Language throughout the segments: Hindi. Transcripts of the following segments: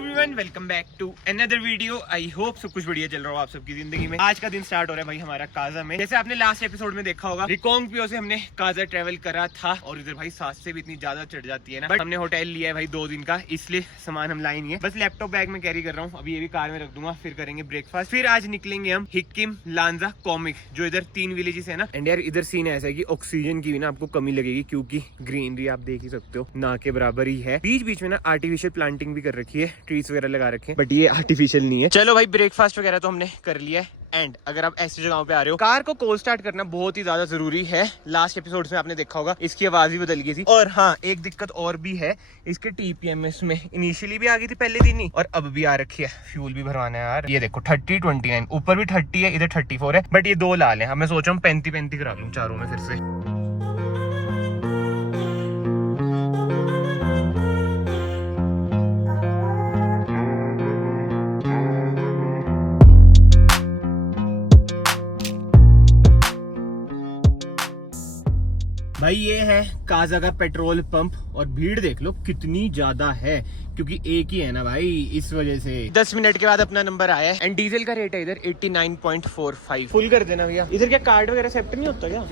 Everyone, welcome back to another video. I hope सब कुछ बढ़िया चल रहा हो आप सबकी जिंदगी में। आज का दिन स्टार्ट हो रहा है भाई हमारा काजा में। जैसे आपने लास्ट एपिसोड में देखा होगा, रिकोंगपियो से हमने काजा ट्रेवल करा था और इधर भाई सांस से भी इतनी ज्यादा चढ़ जाती है ना। बट हमने होटल लिया है भाई 2 दिन का, इसलिए सामान हम लाए नहीं है। बस लैपटॉप बैग में कैरी कर रहा हूँ, अभी ये भी कार में रख दूंगा। फिर करेंगे ब्रेकफास्ट, फिर आज निकलेंगे हम हिक्किम लांजा कॉमिक, जो इधर 3 विलेजेस है ना। एंड यार इधर सीन ऐसा है कि ऑक्सीजन की भी ना आपको कमी लगेगी, क्योंकि ग्रीनरी आप देख ही सकते हो ना के बराबर ही है। बीच बीच में ना आर्टिफिशियल प्लांटिंग भी कर रखी है, ट्रीज वगैरह लगा रखे हैं, बट ये आर्टिफिशियल नहीं है। चलो भाई ब्रेकफास्ट वगैरह तो हमने कर लिया है। एंड अगर आप ऐसी जगहों पे आ रहे हो, कार को कोल्ड स्टार्ट करना बहुत ही ज्यादा जरूरी है। लास्ट एपिसोड में आपने देखा होगा इसकी आवाज भी बदल गई थी। और हाँ, एक दिक्कत और भी है, इसके TPMS में इनिशियली भी आ गई थी पहले दिन ही, और अब भी आ रखी है। फ्यूल भी भरवाना है यार। ये देखो 30, 29 ऊपर भी 30 है, इधर 34 है, बट ये 2 लाल है। अब मैं सोच रहा हूँ 35 करा लूँ चारों में फिर से। भाई ये है काजा का पेट्रोल पंप, और भीड़ देख लो कितनी ज्यादा है, क्योंकि एक ही है ना भाई, इस वजह से। 10 मिनट के बाद अपना नंबर आया है। एंड डीजल का रेट है इधर 89.45। फुल कर देना भैया। इधर क्या कार्ड वगैरह एक्सेप्ट नहीं होता क्या?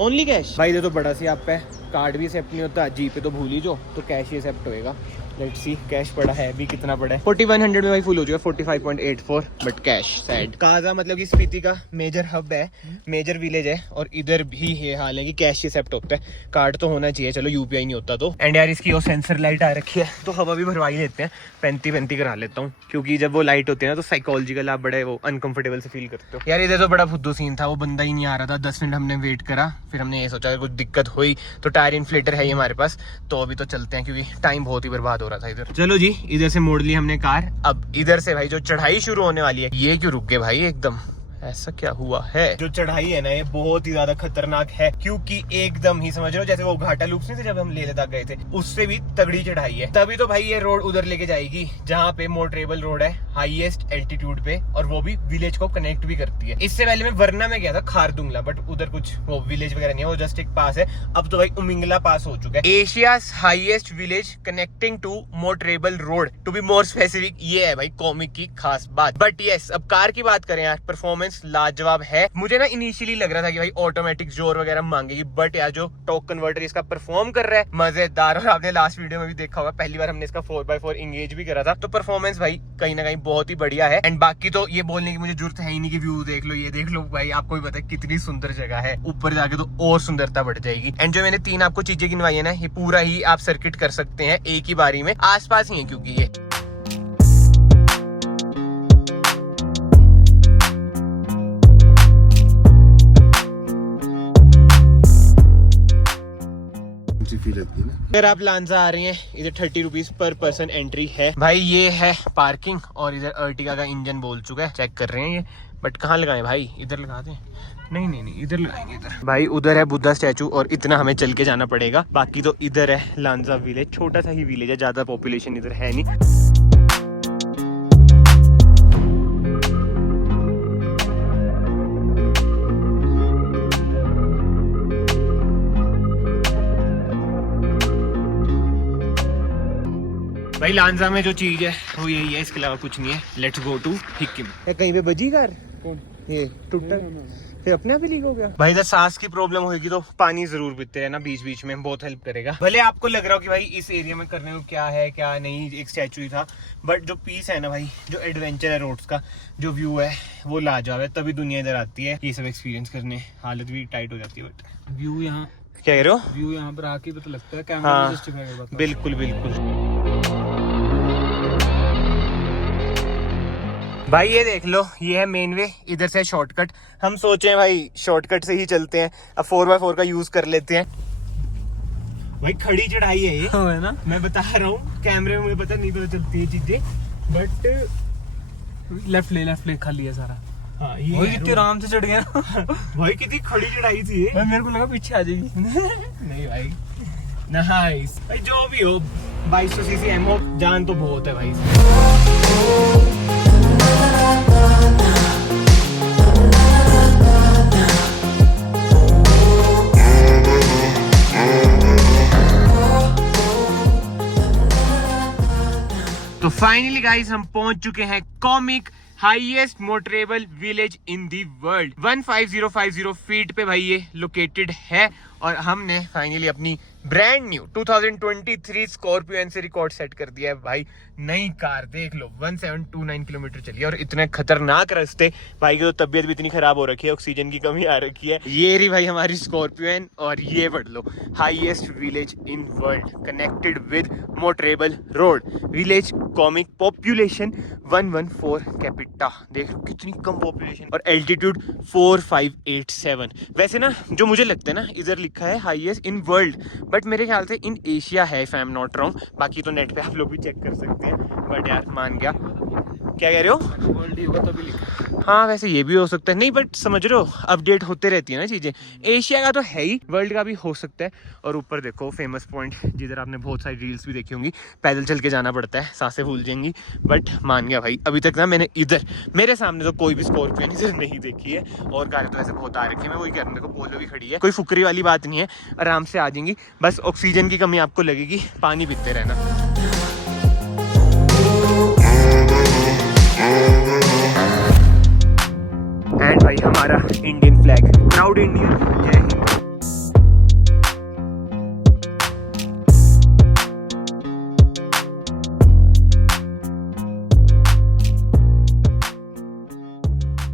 Only cash? भाई ये तो बड़ा सी आप है, कार्ड भी एक्सेप्ट नहीं होता, जी पे तो भूल ही जो, तो कैश ही एक्सेप्ट होएगा। लेट्स सी कैश पड़ा है अभी कितना पड़ा है। 4100 में भाई फुल हो जाएगा, 45.84, बट कैश सैड। काजा मतलब कि स्पीति का मेजर हब है, मेजर विलेज है, और इधर भी ये हाल है कि कैश ही एक्सेप्ट होता है, कार्ड तो होना चाहिए। चलो UPI नहीं होता तो। एंड यार इसकी वो सेंसर लाइट आ रखी है, तो हवा भी भरवा ही लेते हैं। 35 करा लेता हूँ, क्योंकि जब वो लाइट होती है ना तो साइकोलॉजिकल आप बड़े वो अनकंफर्टेबल से फील करते हो। यार इधर तो बड़ा फुद्दू सीन था, वो बंदा ही नहीं आ रहा था। 10 मिनट हमने वेट करा, फिर हमने ये सोचा अगर कुछ दिक्कत हुई तो टायर इन्फ्लेटर है ही हमारे पास, तो अभी तो चलते हैं, क्योंकि टाइम बहुत ही बर्बाद हो रहा था इधर। चलो जी, इधर से मोड़ ली हमने कार। अब इधर से भाई जो चढ़ाई शुरू होने वाली है, ये क्यों रुक गए भाई एकदम? ऐसा क्या हुआ है? जो चढ़ाई है ना, ये बहुत ही ज्यादा खतरनाक है, क्योंकि एकदम ही समझ रहे हो जैसे वो घाटा लूप्स नहीं थे जब हम लेह लद्दाख गए थे, उससे भी तगड़ी चढ़ाई है। तभी तो भाई ये रोड उधर लेके जाएगी जहाँ पे मोटरेबल रोड है, हाईएस्ट एल्टीट्यूड पे, और वो भी विलेज को कनेक्ट भी करती है। इससे पहले मैं वरना में गया था खारदुंगला, बट उधर कुछ वो विलेज वगैरह नहीं है, वो जस्ट एक पास है। अब तो भाई उमिंगला पास हो चुका है। Asia's highest village connecting to motorable road, to be more specific. ये है भाई कॉमिक की खास बात। बट यस, अब कार की बात करें यार, परफॉर्मेंस लाजवाब है। मुझे ना इनिशियली लग रहा था कि भाई ऑटोमेटिक जोर वगैरह मांगेगी, बट यार जो टॉर्क कन्वर्टर इसका परफॉर्म कर रहा है मजेदार। और आपने लास्ट वीडियो में भी देखा होगा, पहली बार हमने इसका 4x4 इंगेज भी करा था, तो परफॉर्मेंस भाई कहीं ना कहीं बहुत ही बढ़िया है। एंड बाकी तो ये बोलने की मुझे जरूरत है ही नहीं कि व्यू देख लो, ये देख लो भाई, आपको भी पता है कितनी सुंदर जगह है। ऊपर जाके तो और सुंदरता बढ़ जाएगी। एंड जो मैंने 3 आपको चीजें गिनवाई है ना, ये पूरा ही आप सर्किट कर सकते हैं एक ही बारी में, आसपास ही है क्योंकि ये। अगर आप लांजा आ रहे हैं, इधर 30 रुपीज पर पर्सन एंट्री है। भाई ये है पार्किंग, और इधर अर्टिगा का इंजन बोल चुका है, चेक कर रहे हैं ये। बट कहाँ लगाए भाई? इधर लगा दें? नहीं, इधर लगाएंगे। इधर भाई उधर है बुद्धा स्टैचू, और इतना हमें चल के जाना पड़ेगा। बाकी तो इधर है लांजा विलेज, छोटा सा ही विलेज है, ज्यादा पॉपुलेशन इधर है नहीं। भाई लांजा में जो चीज है वो यही है, इसके अलावा कुछ नहीं है। Let's go to Hikkim. कहीं पे बजी कार? कौन? ये टूटा फिर अपने आप ही लीक हो गया। भाई इधर सांस की प्रॉब्लम होगी तो पानी जरूर पीते रहना बीच बीच में, बहुत हेल्प करेगा। भले आपको लग रहा हो कि भाई इस एरिया में करने को क्या है क्या नहीं, एक स्टैचू ही था, बट जो पीस है ना भाई, जो एडवेंचर है रोड्स का, जो व्यू है वो लाजवाब है। तभी दुनिया इधर आती है ये सब एक्सपीरियंस करने। हालत भी टाइट हो जाती है, बट व्यू यहाँ क्या कह रहे हो? व्यू यहाँ पर आके पता लगता है, कैमरा में जस्टिफाई कर पाता है। बिल्कुल भाई ये देख लो, ये है मेन वे, इधर से शॉर्टकट। हम सोचे भाई शॉर्टकट से ही चलते हैं, अब 4x4 का यूज कर लेते हैं। भाई खड़ी चढ़ाई है ये, है ना, मैं बता रहा हूँ, कैमरे में मुझे पता नहीं पता चलती है चीजें, बट लेफ्ट ले खाली है सारा। हाँ, ये भाई कितनी आराम से चढ़ गया भाई कितनी खड़ी चढ़ाई थी ये। मेरे को लगा पीछे आ जाएगी नहीं भाई, नाइस भाई। जो भी हो 2200 सीसी एमओ, जान तो बहुत है भाई। फाइनली गाइस हम पहुंच चुके हैं comic highest motorable village in the world. 15050 feet पे भाई ये लोकेटेड है और हमने फाइनली अपनी ब्रांड न्यू 2023 स्कॉर्पियो एन से रिकॉर्ड सेट कर दिया है भाई। नई कार देख लो 1729 किलोमीटर चली है और इतने खतरनाक रास्ते। भाई की तो तबीयत भी इतनी खराब हो रखी है, ऑक्सीजन की कमी आ रखी है। ये रही भाई हमारी स्कॉर्पियो एन और ये पढ़ लो highest village in world connected with motorable road village Komic population 114 capita. देख लो कितनी कम पॉपुलेशन और एल्टीट्यूड 4587। वैसे ना जो मुझे लगता है ना इधर लिखा है हाईएस्ट इन वर्ल्ड बट मेरे ख्याल से इन एशिया है if I am not wrong. बाकी तो नेट पे आप लोग भी चेक कर सकते हैं बट यार मान गया। क्या कह रहे हो? वर्ल्ड ही होगा तभी लिखा। हाँ वैसे ये भी हो सकता है, नहीं बट समझ रहे हो अपडेट होते रहती है ना चीजें। एशिया का तो है ही, वर्ल्ड का भी हो सकता है। और ऊपर देखो फेमस पॉइंट जिधर आपने बहुत सारी रील्स भी देखी होंगी। पैदल चल के जाना पड़ता है, सांसें फूल जाएंगी बट मान गया भाई। अभी तक ना मैंने इधर मेरे सामने तो कोई भी स्कॉर्पियो इधर नहीं देखी है और कारें तो ऐसे बहुत आ रखी है। मैं वही कह रहा हूँ, देखो पोलो भी खड़ी है, कोई फुकरी वाली बात नहीं है, आराम से आ जाएंगी। बस ऑक्सीजन की कमी आपको लगेगी, पानी पीते रहना। एंड भाई हमारा इंडियन फ्लैग, प्राउड इंडियन, जय हिंद।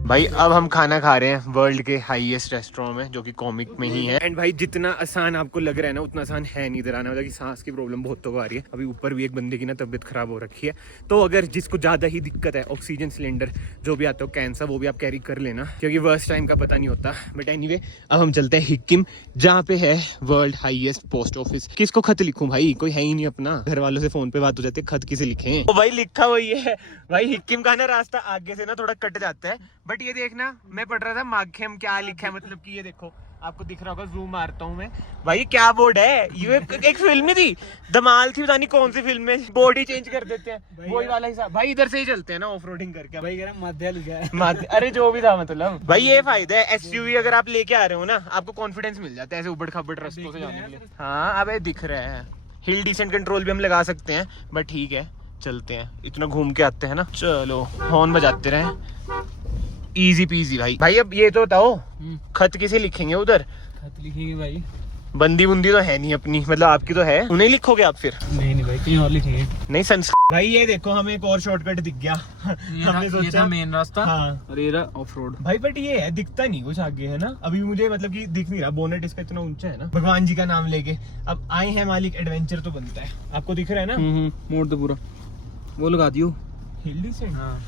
भाई अब हम खाना खा रहे हैं वर्ल्ड के हाईएस्ट रेस्टोरेंट में जो कि कॉमिक में ही है। एंड भाई जितना आसान आपको लग रहा है ना उतना आसान है नहीं इधर आना। मतलब कि सांस की प्रॉब्लम बहुत तो आ रही है। अभी ऊपर भी एक बंदे की ना तबीयत खराब हो रखी है, तो अगर जिसको ज्यादा ही दिक्कत है ऑक्सीजन सिलेंडर जो भी आता हो कैंसर वो भी आप कैरी कर लेना क्योंकि वर्स्ट टाइम का पता नहीं होता। बट एनीवे अब हम चलते हैं हिक्किम जहाँ पे है वर्ल्ड हाईएस्ट पोस्ट ऑफिस। किसको खत लिखूं भाई, कोई है ही नहीं अपना। घर वालों से फोन पे बात हो जाती है, खत किसे लिखे? भाई लिखा वही है भाई। हिक्किम का ना रास्ता आगे से ना थोड़ा कट जाता है बट ये देखना मैं पढ़ रहा था माखेम क्या लिखा है, मतलब कि ये देखो आपको दिख रहा होगा, जूम मारता हूँ मैं भाई। क्या बोर्ड है ये? एक फिल्म में थी धमाल थी, पता नहीं कौन सी फिल्म में, बोर्ड ही चेंज कर देते हैं वही वाला हिसाब। भाई इधर से ही चलते हैं ना ऑफ रोडिंग करके भाई। मध्य लिखा है अरे जो भी था मतलब भाई ये फायदा है एसयूवी अगर आप लेके आ रहे हो ना आपको कॉन्फिडेंस मिल जाता है ऐसे उबड़ खाबड़ रास्तों से जाने के लिए। हाँ अब दिख रहा है, हिल डिसेंट कंट्रोल भी हम लगा सकते हैं बट ठीक है चलते हैं, इतना घूम के आते हैं ना। चलो हॉर्न बजाते रहे, इजी पीजी भाई। भाई अब ये तो बताओ खत किसे लिखेंगे उधर? खत लिखेंगे भाई, बंदी बुंदी तो है नहीं अपनी, मतलब आपकी तो है, उन्हें लिखोगे आप फिर? नहीं भाई कहीं और लिखेंगे। नहीं भाई ये देखो हमें एक और शॉर्टकट दिख गया। हमने सोचा ये था मेन रास्ता। हाँ और ये रहा ऑफ रोड भाई। बट ये है दिखता नहीं कुछ आगे है ना अभी मुझे, मतलब कि दिख नहीं रहा। बोनेट इसका इतना ऊंचा है ना, भगवान जी का नाम लेके अब आए हैं मालिक, एडवेंचर तो बनता है। आपको दिख रहा है ना? मोड़ दो पूरा, वो लगा दियो हिल डिसेंट। हाँ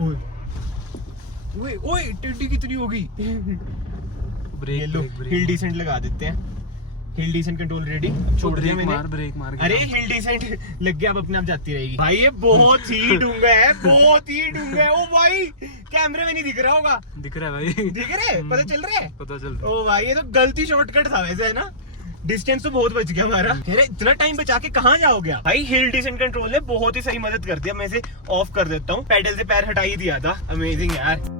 ओए ओए टिड्डी कितनी हो गई। ब्रेक हिल डिसेंट लगा देते हैं, हिल डिसेंट कंट्रोल रेडी। छोड़ दिया मैंने, ब्रेक मार। अरे हिल डिसेंट लग गया, अब अपने आप जाती रहेगी भाई। ये बहुत ही डूंगा है, बहुत ही डूंगा है। ओ भाई कैमरे में नहीं दिख रहा होगा। दिख रहा है भाई, दिख रहा है, पता चल रहा है, पता चल रहा है। ओ भाई ये तो गलती शॉर्टकट था वैसे है ना, डिस्टेंस तो बहुत बच गया हमारा। अरे इतना टाइम बचा के कहाँ जाओगे भाई? हिल डिसेंट कंट्रोल ने बहुत ही सही मदद कर दिया। मैं इसे ऑफ कर देता हूँ, पैडल से पैर हटा ही दिया था। अमेजिंग यार।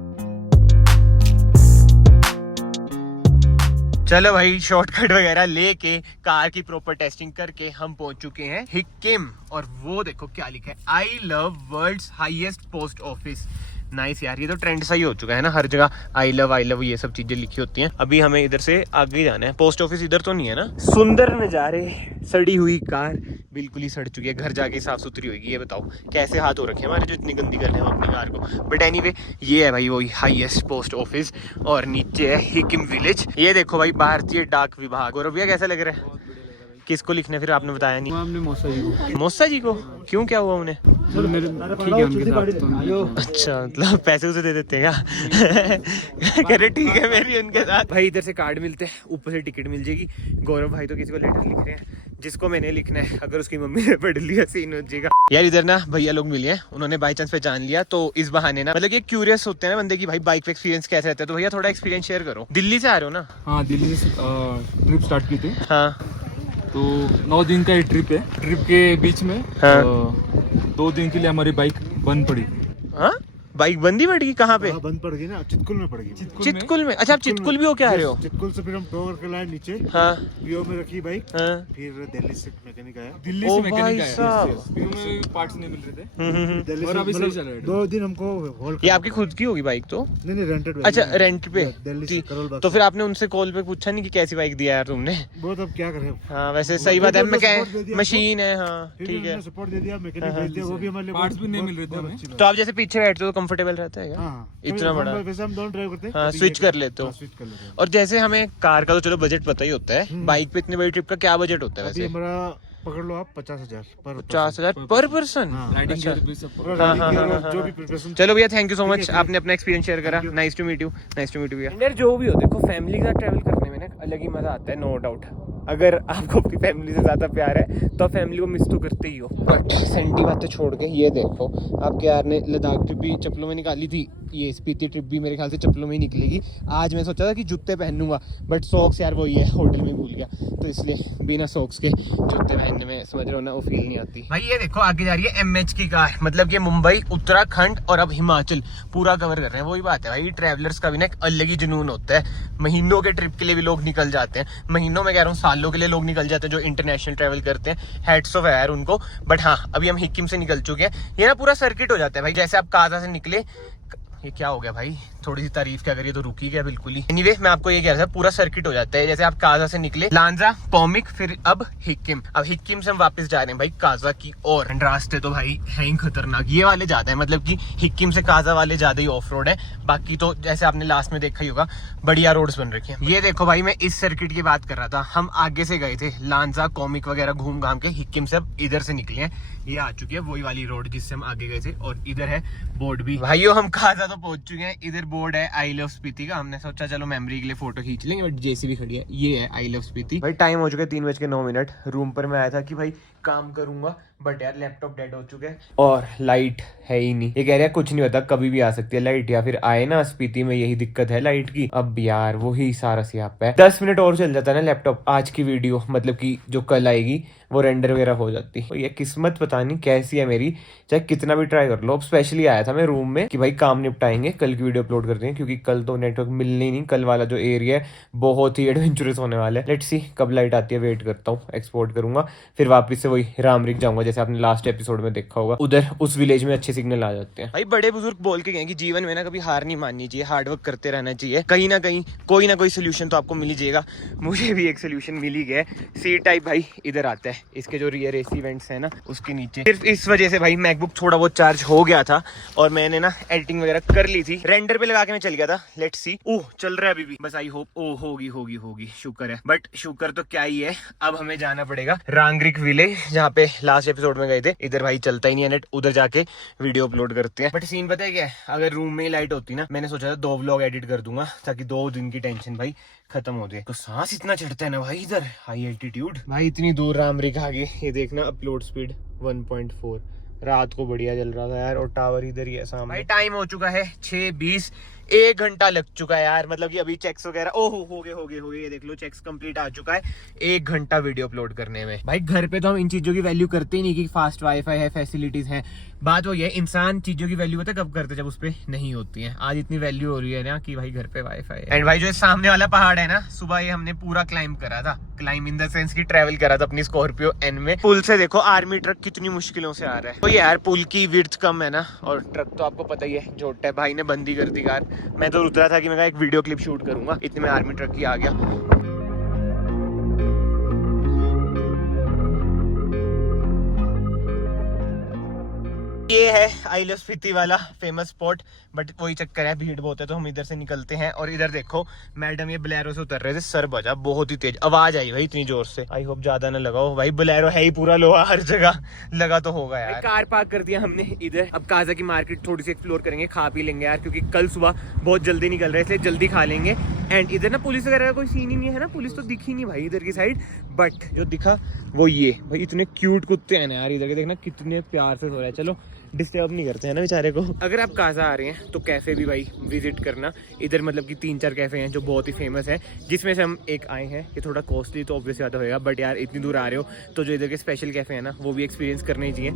चलो भाई शॉर्टकट वगैरह लेके कार की प्रॉपर टेस्टिंग करके हम पहुंच चुके हैं हिक्किम। और वो देखो क्या लिखा है, I love world's highest post office. Nice यार, ये तो ट्रेंड सही हो चुका है ना, हर जगह आई लव ये सब चीजें लिखी होती हैं। अभी हमें इधर से आगे ही जाना है, पोस्ट ऑफिस इधर तो नहीं है ना। सुंदर नजारे, सड़ी हुई कार बिल्कुल ही सड़ चुकी है, घर जाके साफ सुथरी होगी। ये बताओ कैसे हाथ हो रखे हमारे जो इतनी गंदी कर रहे हैं अपनी कार को। बट एनीवे ये है भाई वही हाईएस्ट पोस्ट ऑफिस और नीचे है हिक्किम विलेज। ये देखो भाई भारतीय डाक विभाग। और भैया कैसा लग रहा है? किसको लिखने फिर आपने बताया नहीं? हमने मौसा जी को। मौसा जी को क्यों, क्या हुआ उन्हें? ठीक है उनके साथ। अच्छा मतलब पैसे उसे दे देते हैं क्या? कह रहे ठीक है मेरी उनके साथ। भाई इधर से कार्ड मिलते हैं, ऊपर से टिकट मिल जाएगी। गौरव भाई तो किसी को लेटर लिख रहे हैं, जिसको मैंने लिखना है अगर उसकी मम्मी ने पढ़ लिया सीन हो जाएगा। यार इधर ना भैया लोग मिले हैं, उन्होंने बाई चांस पहचान लिया तो इस बहाने ना, मतलब ये क्यूरियस होते हैं ना बंदे की भाई बाइक पे एक्सपीरियंस कैसे रहता है। तो भैया थोड़ा एक्सपीरियंस शेयर करो। दिल्ली से आ रहे हो ना? हाँ दिल्ली से ट्रिप स्टार्ट की थी। हाँ तो 9 दिन का ये ट्रिप है। ट्रिप के बीच में 2 दिन के लिए हमारी बाइक बंद पड़ी। हाँ बाइक बंदी पड़ गई कहाँ पे? बंद पड़ गई ना, चितकुल में पड़ गई। चितकुल में? अच्छा आप चितकुल भी होके आ रहे हो? चितकुल से फिर हम टो करके लाए नीचे। हाँ पीओ में रखी बाइक। हाँ। फिर दिल्ली से मैकेनिक आया। दिल्ली से मैकेनिक आया, पार्ट्स नहीं मिल रहे थे दिल्ली और से अभी सही चल रहा है। 2 दिन हमको होल्ड। ये आपकी खुद की होगी बाइक तो? नहीं रेंटेड। अच्छा रेंट पे। दिल्ली से करोल बाग। तो फिर आपने उनसे कॉल पे पूछा नहीं कि कैसी बाइक दिया यार तुमने? वो तो अब क्या करें। हाँ वैसे सही बात है, मशीन है। हाँ फिर ठीक है। सपोर्ट दे दिया, मैकेनिक भेज दिया, वो भी हमारे लिए पार्ट्स भी नहीं मिल रहे थे बहुत हमें। अच्छी बात तो आप जैसे पीछे बैठते हो तो कंफर्टेबल रहता है क्या? हाँ, इतना बड़ा? वैसे हम दोनों ड्राइव करते हैं। हाँ कभी स्विच ये कर लेते हो। स्विच कर लेते हैं। और जैसे हमें कार का तो चलो बजट पता ही होता है, बाइक पे इतनी बड़ी ट्रिप का क्या बजट होता है अभी वैसे? हमारा पकड़ लो आप 50,000 पर 50,000 पर पर्सन? राइडिंग अच्छा। के भी सब और हाँ, riding हाँ, gear हाँ, और हाँ, जो हाँ। भी प्रिपरेशन। चलो भैया थैंक यू सो ठीक है, मच, ठीक है। आपने अपना एक्सपीरियंस शेयर करा। Thank you. Nice to meet you, nice to meet you भैया। जो भी हो देखो फैमिली के साथ ट्रैवल करने में ना अलग ही मजा आता है, नो डाउट। अगर आपको अपनी फैमिली से ज्यादा प्यार है तो आप फैमिली को मिस तो करते ही हो। बट सेंटी बातें छोड़ के ये देखो, आपके यार ने लद्दाख ट्रिप भी चप्पलों में निकाली थी, ये स्पीति ट्रिप भी मेरे ख्याल से चप्पलों में ही निकलेगी। आज मैं सोचा था कि जूते पहनूंगा बट सॉक्स यार वही है, होटल में भूल गया, तो इसलिए बिना सॉक्स के जूते पहनने में समझ रहे हो ना वो फील नहीं आती। भाई ये देखो आगे जा रही है MH की कार, मतलब कि मुंबई, उत्तराखंड और अब हिमाचल पूरा कवर कर रहे हैं। वही बात है भाई, ट्रैवलर्स का भी ना एक अलग ही जुनून होता है। महीनों के ट्रिप के लिए भी लोग निकल जाते हैं, महीनों में कह रहा हूँ सालों के लिए लोग निकल जाते हैं जो इंटरनेशनल ट्रैवल करते हैं। हेड्स ऑफ है यार उनको। बट हाँ अभी हम हिक्किम से निकल चुके हैं, ये ना पूरा सर्किट हो जाता है भाई। जैसे आप काजा से निकले, ये क्या हो गया भाई, थोड़ी सी तारीफ क्या करिए तो रुक ही गया बिल्कुल ही। एनीवे मैं आपको ये कह रहा था, पूरा सर्किट हो जाता है। जैसे आप काजा से निकले, लांजा, कॉमिक, फिर अब हिक्किम। अब हिक्किम से हम वापस जा रहे हैं भाई काजा की ओर। रास्ते तो भाई हैं ही खतरनाक, ये वाले ज्यादा है, मतलब कि हिक्किम से काजा वाले ज्यादा ही ऑफ रोड है। बाकी तो जैसे आपने लास्ट में देखा ही होगा बढ़िया रोड्स बन रखी हैं। ये देखो भाई मैं इस सर्किट की बात कर रहा था, हम आगे से गए थे लांजा, कॉमिक वगैरह घूम घाम के हिक्किम से अब इधर से निकले हैं। ये आ चुकी है वही वाली रोड जिससे हम आगे गए थे, और इधर है बोर्ड भी। भाइयों हम काजा तो पहुंच चुके हैं, इधर बोर्ड है आई लव स्पीति का। हमने सोचा चलो मेमोरी के लिए फोटो खींच लेंगे, बट जेसीबी खड़ी है, ये है आई लव स्पीति। भाई टाइम हो चुका है 3:09। रूम पर मैं आया था कि भाई काम करूंगा, बट यार लैपटॉप डेड हो चुके हैं और लाइट है ही नहीं। ये कह रहा है कुछ नहीं होता, कभी भी आ सकती है लाइट, या फिर आए ना स्पीति में यही दिक्कत है लाइट की। अब यार वही सारा सियाप है, 10 मिनट और चल जाता है ना लैपटॉप, आज की वीडियो मतलब कि जो कल आएगी वो रेंडर वगैरह हो जाती। तो ये किस्मत पता नहीं कैसी है मेरी, चाहे कितना भी ट्राई कर लो। अब स्पेशली आया था मैं रूम में कि भाई काम निपटाएंगे, कल की वीडियो अपलोड करते हैं, क्योंकि कल तो नेटवर्क मिलने ही नहीं। कल वाला जो एरिया है बहुत ही एडवेंचरस होने वाला है। लेट्स सी कब लाइट आती है, वेट करता हूँ, एक्सपोर्ट करूंगा, फिर वापस से वही रामरिक जाऊंगा जैसे आपने लास्ट एपिसोड में देखा होगा। उधर उस विलेज में अच्छे सिग्नल आ जाते हैं। भाई बड़े बुजुर्ग बोल के गए कि जीवन में ना कभी हार नहीं माननी चाहिए, हार्डवर्क करते रहना चाहिए, कहीं ना कहीं कोई ना कोई सोल्यूशन तो आपको मिल ही जाएगा। मुझे भी एक सोल्यूशन मिल ही गया। सी टाइप भाई इधर आता है, इसके जो रियर एसी वेंट्स है ना उसके नीचे। सिर्फ इस वजह से भाई मैकबुक थोड़ा बहुत चार्ज हो गया था और मैंने ना एडिटिंग वगैरह कर ली थी। रेंडर पे लगा के मैं चल गया था। लेट्स सी, ओह चल रहा है अभी भी, बस आई होप ओ होगी शुक्र है। बट शुक्र तो क्या ही है, अब हमें जाना पड़ेगा रांगरिक विलेज, जहाँ पे लास्ट एपिसोड में गए थे। इधर भाई चलता ही नहीं है नेट, उधर जाके वीडियो अपलोड करते हैं। बट सीन पता है क्या है, अगर रूम में ही लाइट होती ना, मैंने सोचा था 2 व्लॉग एडिट कर दूंगा ताकि 2 दिन की टेंशन भाई खत्म हो जाए। तो सांस इतना चढ़ता है ना भाई इधर, हाई एल्टीट्यूड भाई, इतनी दूर रामरिक आगे। ये देखना अपलोड स्पीड 1.4, रात को बढ़िया चल रहा था यार, और टावर इधर ही है सामने। भाई टाइम हो चुका है 6:20, 1 घंटा लग चुका है यार, मतलब कि अभी चेक्स वगैरह हो गए, ये देख लो चेक्स कंप्लीट आ चुका है। 1 घंटा वीडियो अपलोड करने में। भाई घर पे तो हम इन चीजों की वैल्यू करते ही नहीं कि फास्ट वाईफाई है, फैसिलिटीज हैं। बात वही है, इंसान चीजों की वैल्यू पता कब करते, जब उस पे नहीं होती है। आज इतनी वैल्यू हो रही है ना कि भाई घर पे वाईफाई है। एंड भाई जो सामने वाला पहाड़ है ना, सुबह ये हमने पूरा क्लाइंब करा था, क्लाइंब इन द सेंस की ट्रेवल करा था अपनी स्कॉर्पियो एन में। पुल से देखो आर्मी ट्रक कितनी मुश्किलों से आ रहा है। तो यार पुल की विड्थ कम है ना, और ट्रक तो आपको पता ही है छोटा है। भाई ने बंदी कर दी कार, मैं तो उतरा था कि मैं एक वीडियो क्लिप शूट करूंगा, इतने में आर्मी ट्रक ही आ गया। ये है आई लव स्पीति वाला फेमस स्पॉट, बट वही चक्कर है, भीड़ बहुत है तो हम इधर से निकलते हैं। और इधर देखो मैडम ये बोलेरो से उतर रहे थे, सर बजा, बहुत ही तेज आवाज आई भाई, इतनी जोर से। आई होप ज्यादा ना लगाओ भाई, बोलेरो है ही पूरा लोहा, हर जगह लगा तो होगा यार। कार पार्क कर दिया हमने इधर। अब काजा की मार्केट थोड़ी सी एक्सप्लोर करेंगे, खा पी लेंगे यार, क्योंकि कल सुबह बहुत जल्दी निकल रहे, इसलिए जल्दी खा लेंगे। एंड इधर ना पुलिस वगैरह का कोई सीन ही नहीं है ना, पुलिस तो दिखी नहीं भाई इधर की साइड। बट जो दिखा वो ये भाई, इतने क्यूट कुत्ते हैं ना यार इधर के, देखना कितने प्यार से सो रहे हैं। चलो डिस्टर्ब नहीं करते हैं ना बेचारे को। अगर आप काजा आ रहे हैं तो कैफे भी भाई विजिट करना। इधर मतलब कि 3-4 कैफे हैं जो बहुत ही फेमस है, जिसमें से हम एक आए हैं। ये थोड़ा कॉस्टली तो ऑब्वियस ज़्यादा होएगा, बट यार इतनी दूर आ रहे हो तो जो इधर के स्पेशल कैफे हैं ना वो भी एक्सपीरियंस करने ही चाहिए।